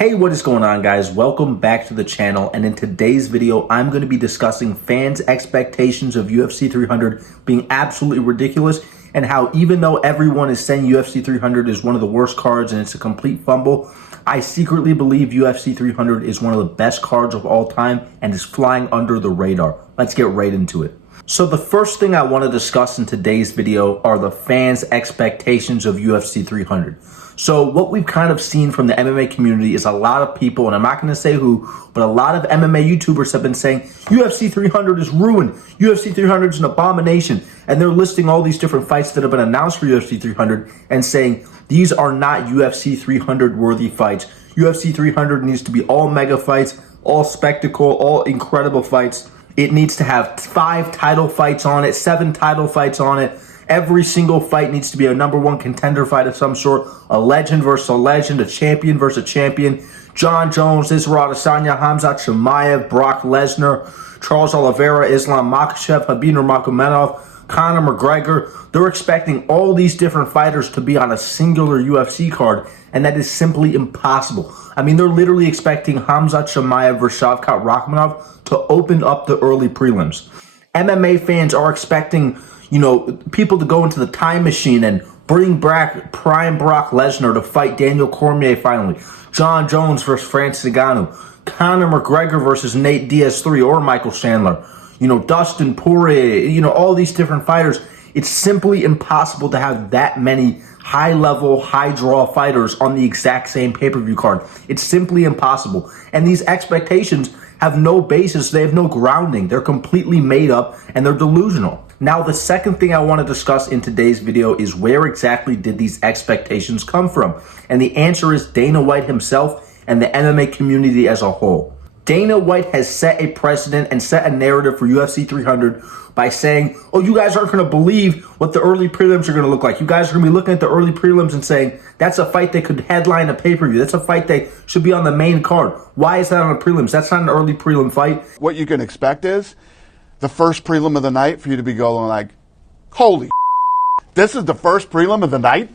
Hey, what is going on, guys? Welcome back to the channel, and in today's video I'm going to be discussing fans' expectations of UFC 300 being absolutely ridiculous, and how even though everyone is saying UFC 300 is one of the worst cards and it's a complete fumble, I secretly believe UFC 300 is one of the best cards of all time and is flying under the radar. Let's get right into it. So the first thing I want to discuss in today's video are the fans' expectations of UFC 300. So what we've kind of seen from the MMA community is a lot of people, and I'm not going to say who, but a lot of MMA YouTubers have been saying UFC 300 is ruined. UFC 300 is an abomination. And they're listing all these different fights that have been announced for UFC 300 and saying these are not UFC 300 worthy fights. UFC 300 needs to be all mega fights, all spectacle, all incredible fights. It needs to have 5 title fights on it, 7 title fights on it. Every single fight needs to be a #1 contender fight of some sort, a legend versus a legend, a champion versus a champion. John Jones, Israel Adesanya, Khamzat Chimaev, Brock Lesnar, Charles Olivera, Islam Makhachev, Khabib Nurmagomedov, Conor McGregor. They're expecting all these different fighters to be on a singular UFC card, and that is simply impossible. I mean, they're literally expecting Khamzat Chimaev versus Shavkat Rakhmonov to open up the early prelims. MMA fans are expecting, people to go into the time machine and bring back prime Brock Lesnar to fight Daniel Cormier finally. John Jones versus Francis Ngannou. Conor McGregor versus Nate Diaz III or Michael Chandler. Dustin Poirier, all these different fighters. It's simply impossible to have that many high-level, high-draw fighters on the exact same pay-per-view card. It's simply impossible. And these expectations have no basis. They have no grounding. They're completely made up, and they're delusional. Now, the second thing I want to discuss in today's video is where exactly did these expectations come from? And the answer is Dana White himself and the MMA community as a whole. Dana White has set a precedent and set a narrative for UFC 300 by saying, oh, you guys aren't going to believe what the early prelims are going to look like. You guys are going to be looking at the early prelims and saying, that's a fight that could headline a pay-per-view. That's a fight that should be on the main card. Why is that on the prelims? That's not an early prelim fight. What you can expect is the first prelim of the night for you to be going like, holy this is the first prelim of the night?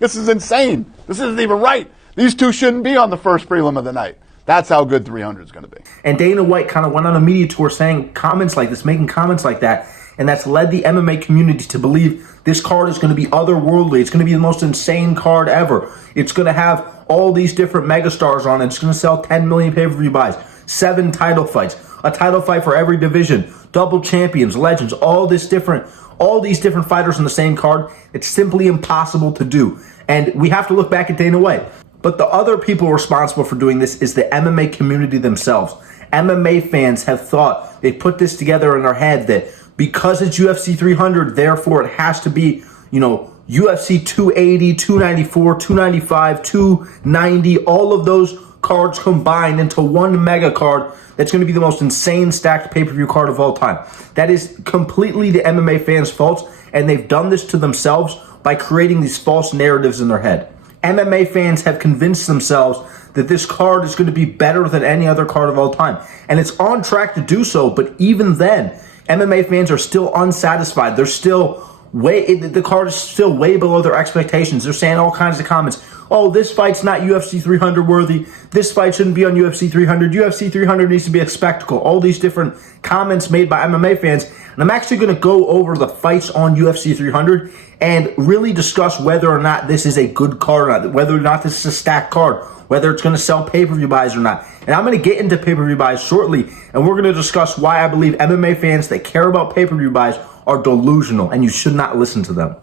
This is insane. This isn't even right. These two shouldn't be on the first prelim of the night. That's how good 300 is going to be. And Dana White kind of went on a media tour saying comments like this, making comments like that, and that's led the MMA community to believe this card is going to be otherworldly. It's going to be the most insane card ever. It's going to have all these different megastars on it. It's going to sell 10 million pay-per-view buys, 7 title fights, a title fight for every division, double champions, legends, all these different fighters on the same card. It's simply impossible to do. And we have to look back at Dana White. But the other people responsible for doing this is the MMA community themselves. MMA fans have thought, they put this together in their head that because it's UFC 300, therefore it has to be, UFC 280, 294, 295, 290, all of those cards combined into one mega card that's going to be the most insane stacked pay-per-view card of all time. That is completely the MMA fans' fault, and they've done this to themselves by creating these false narratives in their head. MMA fans have convinced themselves that this card is going to be better than any other card of all time. And it's on track to do so, but even then, MMA fans are still unsatisfied. They're still the card is still way below their expectations. They're saying all kinds of comments. Oh, this fight's not UFC 300 worthy. This fight shouldn't be on UFC 300. UFC 300 needs to be a spectacle. All these different comments made by MMA fans. And I'm actually going to go over the fights on UFC 300 and really discuss whether or not this is a good card or not, whether or not this is a stacked card, whether it's going to sell pay-per-view buys or not. And I'm going to get into pay-per-view buys shortly, and we're going to discuss why I believe MMA fans that care about pay-per-view buys are delusional, and you should not listen to them.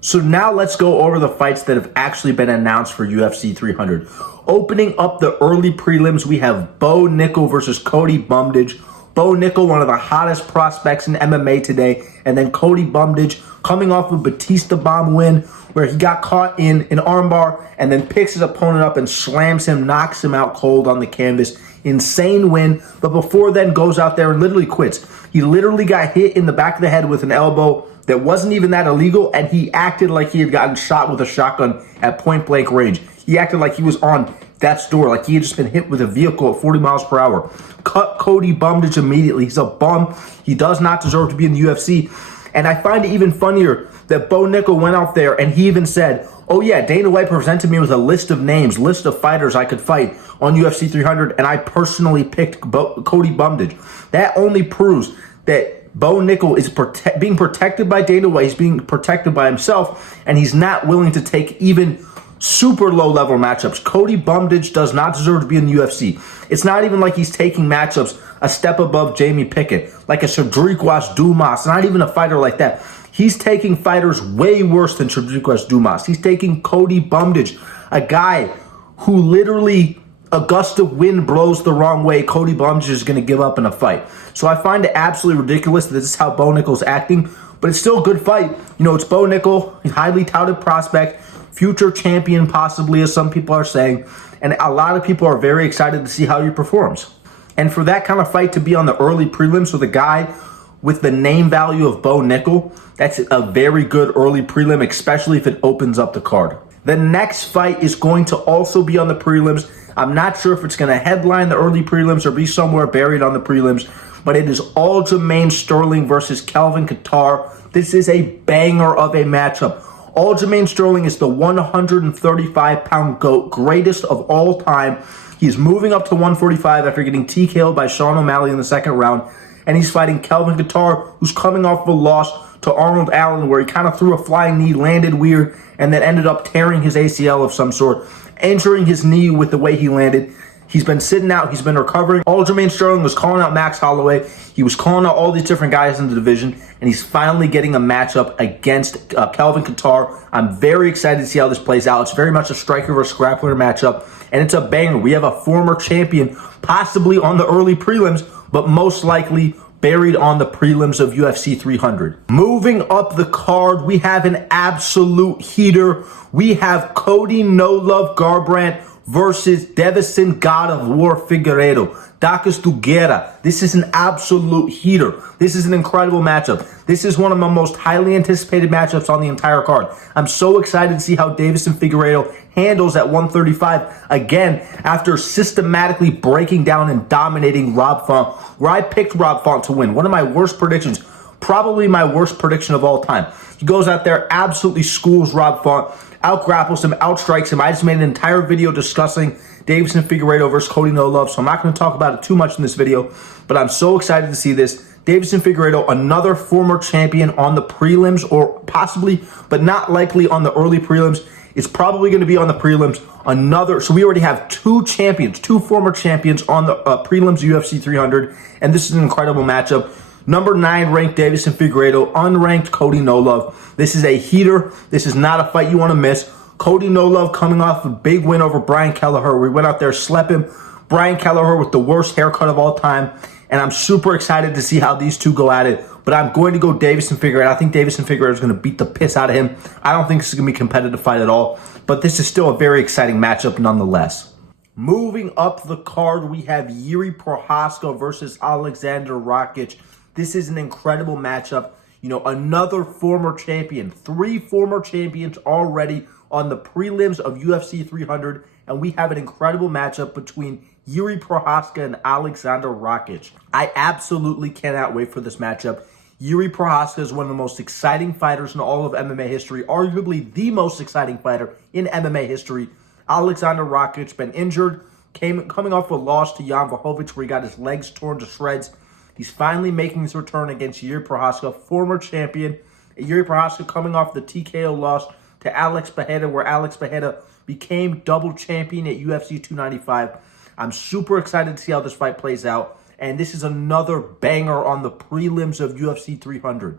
So now let's go over the fights that have actually been announced for UFC 300. Opening up the early prelims, we have Bo Nickal versus Cody Bumdidge. Bo Nickal, one of the hottest prospects in MMA today, and then Cody Bumdidge coming off a Batista bomb win where he got caught in an armbar and then picks his opponent up and slams him, knocks him out cold on the canvas. Insane win, but before then goes out there and literally quits. He literally got hit in the back of the head with an elbow that wasn't even that illegal, and he acted like he had gotten shot with a shotgun at point blank range. He acted like he was on death's door, like he had just been hit with a vehicle at 40 miles per hour. Cut Cody Bumdidge immediately. He's a bum. He does not deserve to be in the UFC. And I find it even funnier that Bo Nickal went out there and he even said, Oh yeah, Dana White presented me with a list of names, list of fighters I could fight on UFC 300, and I personally picked Cody Bumdage. That only proves that Bo Nickel is being protected by Dana White, he's being protected by himself, and he's not willing to take even super low-level matchups. Cody Bumdage does not deserve to be in the UFC. It's not even like he's taking matchups a step above Jamie Pickett, like a Shadrikwas Dumas, not even a fighter like that. He's taking fighters way worse than Shadrikwas Dumas. He's taking Cody Bumdage, a guy who literally, a gust of wind blows the wrong way, Cody Bumdage is going to give up in a fight. So I find it absolutely ridiculous that this is how Bo Nickel's acting, but it's still a good fight. You know, it's Bo Nickel, he's a highly touted prospect, future champion possibly, as some people are saying, and a lot of people are very excited to see how he performs. And for that kind of fight to be on the early prelims with a guy with the name value of Bo Nickel, that's a very good early prelim, especially if it opens up the card. The next fight is going to also be on the prelims. I'm not sure if it's going to headline the early prelims or be somewhere buried on the prelims, but it is Aljamain Sterling versus Kelvin Qatar. This is a banger of a matchup. Aljamain Sterling is the 135-pound GOAT, greatest of all time. He's moving up to 145 after getting TKO'd by Sean O'Malley in the second round. And he's fighting Kelvin Qatar, who's coming off of a loss to Arnold Allen, where he kind of threw a flying knee, landed weird, and then ended up tearing his ACL of some sort, injuring his knee with the way he landed. He's been sitting out. He's been recovering. Aljamain Sterling was calling out Max Holloway. He was calling out all these different guys in the division, and he's finally getting a matchup against Kelvin Qatar. I'm very excited to see how this plays out. It's very much a striker versus grappler matchup, and it's a banger. We have a former champion possibly on the early prelims, but most likely buried on the prelims of UFC 300. Moving up the card, we have an absolute heater. We have Cody No Love Garbrandt versus Davison God of War Figueiredo. Dacus do Guerra. This is an absolute heater. This is an incredible matchup. This is one of the most highly anticipated matchups on the entire card. I'm so excited to see how Davison Figueiredo handles at 135 again after systematically breaking down and dominating Rob Font, where I picked Rob Font to win. One of my worst predictions, probably my worst prediction of all time. He goes out there, absolutely schools Rob Font, out-grapples him, outstrikes him. I just made an entire video discussing Davison Figueiredo versus Cody No Love, so I'm not going to talk about it too much in this video, but I'm so excited to see this. Davison Figueiredo, another former champion on the prelims, or possibly, but not likely on the early prelims. It's probably going to be on the prelims. So we already have two champions, two former champions on the prelims UFC 300, and this is an incredible matchup. Number 9 ranked Davison Figueiredo, unranked Cody No Love. This is a heater. This is not a fight you want to miss. Cody No Love coming off a big win over Brian Kelleher. We went out there, slept him. Brian Kelleher with the worst haircut of all time. And I'm super excited to see how these two go at it. But I'm going to go Davison Figueiredo. I think Davison Figueiredo is going to beat the piss out of him. I don't think this is going to be a competitive fight at all. But this is still a very exciting matchup nonetheless. Moving up the card, we have Jiri Prochazka versus Alexander Rockit. This is an incredible matchup. You know, another former champion. 3 former champions already on the prelims of UFC 300. And we have an incredible matchup between Jiri Prochazka and Alexander Rockit. I absolutely cannot wait for this matchup. Jiri Prochazka is one of the most exciting fighters in all of MMA history, arguably the most exciting fighter in MMA history. Alexander Rockit's been injured, coming off a loss to Jan Blachowicz where he got his legs torn to shreds. He's finally making his return against Jiri Prochazka, former champion. Jiri Prochazka coming off the TKO loss to Alex Pereira, where Alex Pereira became double champion at UFC 295. I'm super excited to see how this fight plays out. And this is another banger on the prelims of UFC 300.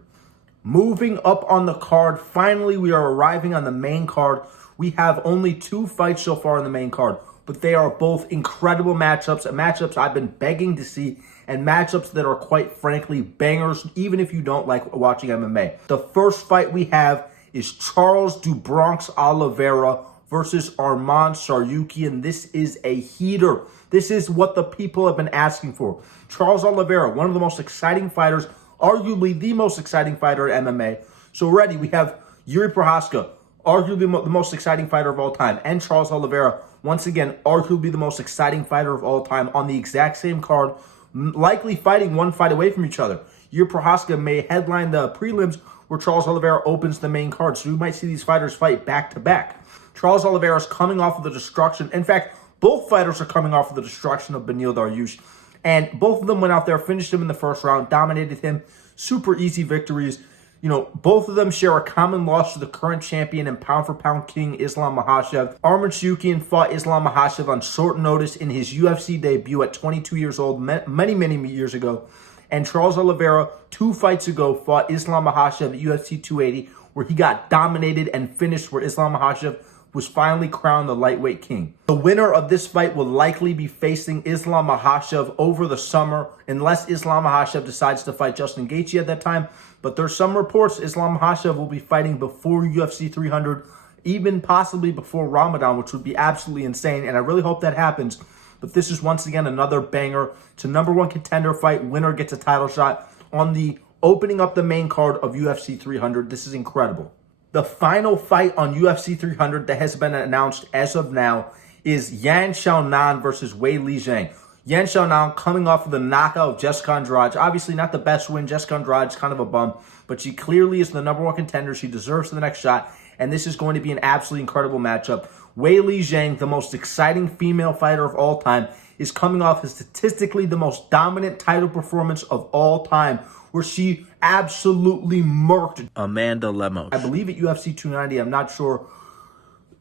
Moving up on the card, finally we are arriving on the main card. We have only 2 fights so far on the main card, but they are both incredible matchups, and matchups I've been begging to see, and matchups that are quite frankly bangers, even if you don't like watching MMA. The first fight we have is Charles do Bronx Olivera versus Arman Tsarukyan. This is a heater. This is what the people have been asking for. Charles Olivera, one of the most exciting fighters, arguably the most exciting fighter in MMA. So already we have Jiri Prochazka, arguably the most exciting fighter of all time, and Charles Olivera, once again, arguably the most exciting fighter of all time on the exact same card, likely fighting one fight away from each other. Jiri Prochazka may headline the prelims, where Charles Oliveira opens the main card. So we might see these fighters fight back-to-back. Charles Oliveira is coming off of the destruction. In fact, both fighters are coming off of the destruction of Beneil Dariush. And both of them went out there, finished him in the first round, dominated him. Super easy victories. You know, both of them share a common loss to the current champion and pound-for-pound king, Islam Makhachev. Arman Tsarukyan fought Islam Makhachev on short notice in his UFC debut at 22 years old, many years ago. And Charles Oliveira, 2 fights ago, fought Islam Makhachev at UFC 280, where he got dominated and finished, where Islam Makhachev was finally crowned the lightweight king. The winner of this fight will likely be facing Islam Makhachev over the summer, unless Islam Makhachev decides to fight Justin Gaethje at that time. But there's some reports Islam Makhachev will be fighting before UFC 300, even possibly before Ramadan, which would be absolutely insane. And I really hope that happens. But this is once again another banger. It's a #1 contender fight. Winner gets a title shot on the opening up the main card of UFC 300. This is incredible. The final fight on UFC 300 that has been announced as of now is Yan Xiaonan versus Wei Li Zhang. Yan Xiaonan coming off of the knockout of Jessica Andrade. Obviously not the best win. Jessica Andrade is kind of a bum, but she clearly is the #1 contender. She deserves the next shot, and this is going to be an absolutely incredible matchup. Wei Li Zhang, the most exciting female fighter of all time, is coming off of statistically the most dominant title performance of all time, where she absolutely murked Amanda Lemos. I believe at UFC 290, I'm not sure.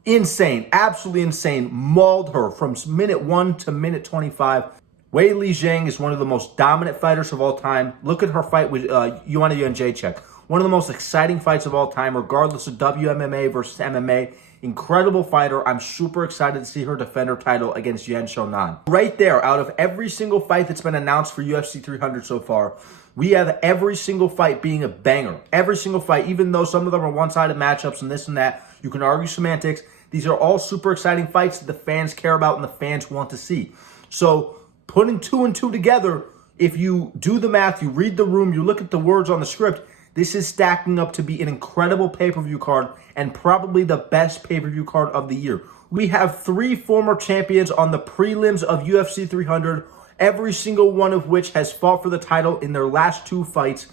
Insane, absolutely insane. Mauled her from minute 1 to minute 25. Wei Li Zhang is one of the most dominant fighters of all time. Look at her fight with Joanna Jędrzejczyk. One of the most exciting fights of all time, regardless of WMMA versus MMA. Incredible fighter. I'm super excited to see her defend her title against Yan Xiaonan. Right there, out of every single fight that's been announced for UFC 300 so far, we have every single fight being a banger. Every single fight, even though some of them are one-sided matchups and this and that. You can argue semantics. These are all super exciting fights that the fans care about and the fans want to see. So putting 2 and 2 together, if you do the math, you read the room, you look at the words on the script, this is stacking up to be an incredible pay-per-view card and probably the best pay-per-view card of the year. We have 3 former champions on the prelims of UFC 300, every single one of which has fought for the title in their last 2 fights,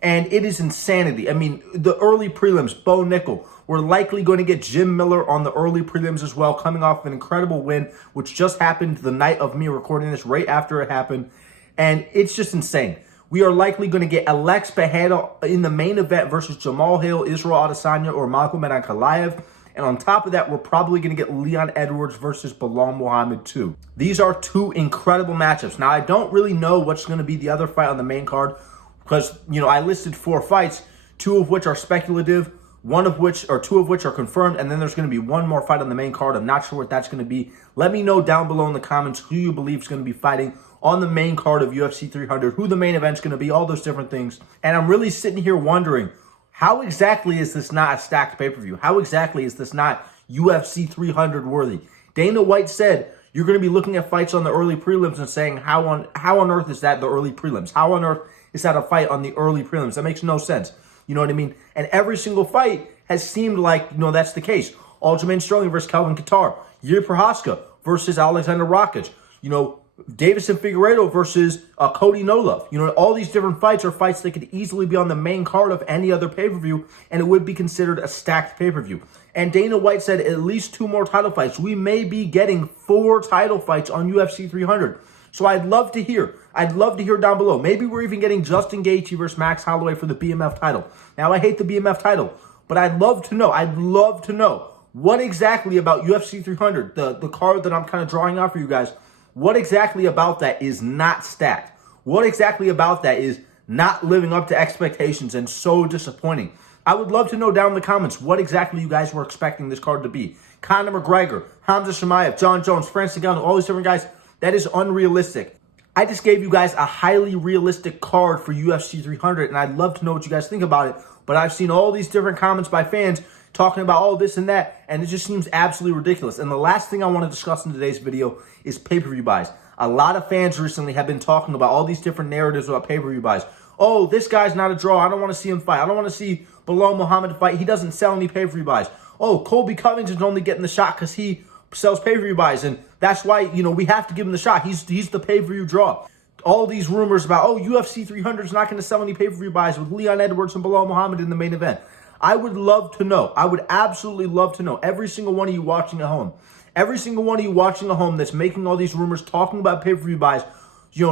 and it is insanity. I mean, the early prelims, Bo Nickel, we're likely going to get Jim Miller on the early prelims as well, coming off an incredible win, which just happened the night of me recording this, right after it happened, and it's just insane. We are likely going to get Alex Pereira in the main event versus Jamal Hill, Israel Adesanya, or Magomed Ankalaev. And on top of that, we're probably going to get Leon Edwards versus Bilal Muhammad too. These are 2 incredible matchups. Now, I don't really know what's going to be the other fight on the main card because, you know, I listed 4 fights, 2 of which are speculative, 2 of which are confirmed, and then there's going to be 1 more fight on the main card. I'm not sure what that's going to be. Let me know down below in the comments who you believe is going to be fighting on the main card of UFC 300, who the main event's going to be, all those different things. And I'm really sitting here wondering, how exactly is this not a stacked pay-per-view? How exactly is this not UFC 300 worthy? Dana White said you're going to be looking at fights on the early prelims and saying, how on earth is that the early prelims? How on earth is that a fight on the early prelims? That makes no sense. You know what I mean? And every single fight has seemed like, you know, that's the case. Aljamain Sterling versus Kelvin Qatar. Yuri Prochazka versus Alexander Rockit. You know, Davison Figueiredo versus Cody Nolov. You know, all these different fights are fights that could easily be on the main card of any other pay-per-view, and it would be considered a stacked pay-per-view. And Dana White said at least 2 more title fights. We may be getting 4 title fights on UFC 300. So I'd love to hear down below. Maybe we're even getting Justin Gaethje versus Max Holloway for the BMF title. Now, I hate the BMF title, but I'd love to know what exactly about UFC 300, the card that I'm kind of drawing out for you guys, what exactly about that is not stacked? What exactly about that is not living up to expectations and so disappointing? I would love to know down in the comments what exactly you guys were expecting this card to be. Conor McGregor, Hamza Chimaev, John Jones, Francis Ngannou, all these different guys. That is unrealistic. I just gave you guys a highly realistic card for UFC 300, and I'd love to know what you guys think about it. But I've seen all these different comments by fans talking about all this and that, and it just seems absolutely ridiculous. And the last thing I want to discuss in today's video is pay-per-view buys. A lot of fans recently have been talking about all these different narratives about pay-per-view buys. Oh, this guy's not a draw. I don't want to see him fight. I don't want to see Bilal Muhammad fight. He doesn't sell any pay-per-view buys. Oh, Colby Covington's only getting the shot because he sells pay-per-view buys, and that's why, you know, we have to give him the shot. He's the pay-per-view draw. all these rumors about, oh, UFC 300 is not going to sell any pay-per-view buys with Leon Edwards and Bilal Muhammad in the main event. I would love to know. I would absolutely love to know. Every single one of you watching at home. Every single one of you watching at home that's making all these rumors, talking about pay-per-view buys,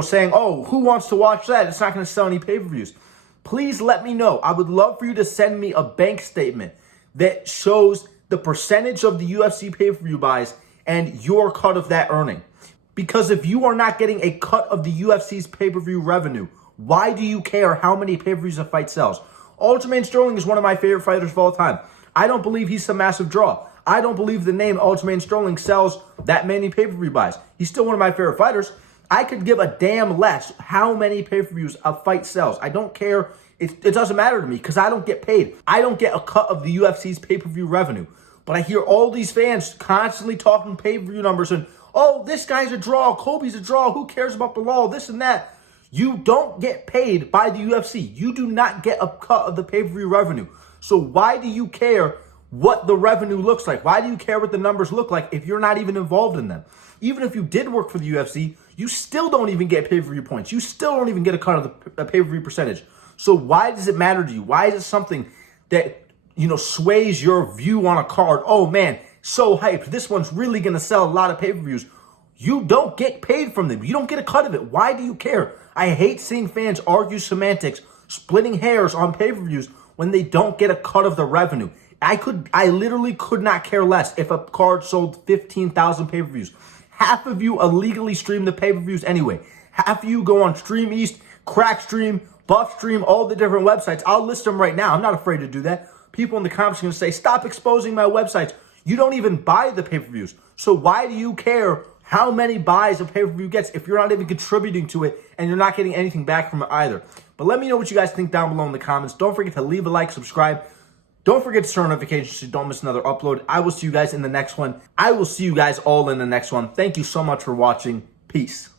saying, oh, who wants to watch that? It's not going to sell any pay-per-views. Please let me know. I would love for you to send me a bank statement that shows the percentage of the UFC pay-per-view buys and your cut of that earning. Because if you are not getting a cut of the UFC's pay-per-view revenue, why do you care how many pay-per-views a fight sells? Aljamain Sterling is one of my favorite fighters of all time. I don't believe he's some massive draw. I don't believe the name Aljamain Sterling sells that many pay-per-view buys. He's still one of my favorite fighters. I could give a damn less how many pay-per-views a fight sells. I don't care. It doesn't matter to me because I don't get paid. I don't get a cut of the UFC's pay-per-view revenue. But I hear all these fans constantly talking pay-per-view numbers and, oh, this guy's a draw, Kobe's a draw, who cares about Bilal, this and that. You don't get paid by the UFC. You do not get a cut of the pay-per-view revenue. So why do you care what the revenue looks like? Why do you care what the numbers look like if you're not even involved in them? Even if you did work for the UFC, you still don't even get pay-per-view points. You still don't even get a cut of the pay-per-view percentage. So why does it matter to you? Why is it something that, sways your view on a card? Oh man, so hyped. This one's really going to sell a lot of pay-per-views. You don't get paid from them. You don't get a cut of it. Why do you care? I hate seeing fans argue semantics, splitting hairs on pay-per-views when they don't get a cut of the revenue. I literally could not care less if a card sold 15,000 pay-per-views. Half of you illegally stream the pay-per-views anyway. Half of you go on Stream East, Crackstream, Buffstream, all the different websites. I'll list them right now. I'm not afraid to do that. People in the comments are going to say, stop exposing my websites. You don't even buy the pay-per-views. So why do you care how many buys a pay-per-view gets if you're not even contributing to it and you're not getting anything back from it either? But let me know what you guys think down below in the comments. Don't forget to leave a like, subscribe. Don't forget to turn on notifications so you don't miss another upload. I will see you guys in the next one. I will see you guys all in the next one. Thank you so much for watching. Peace.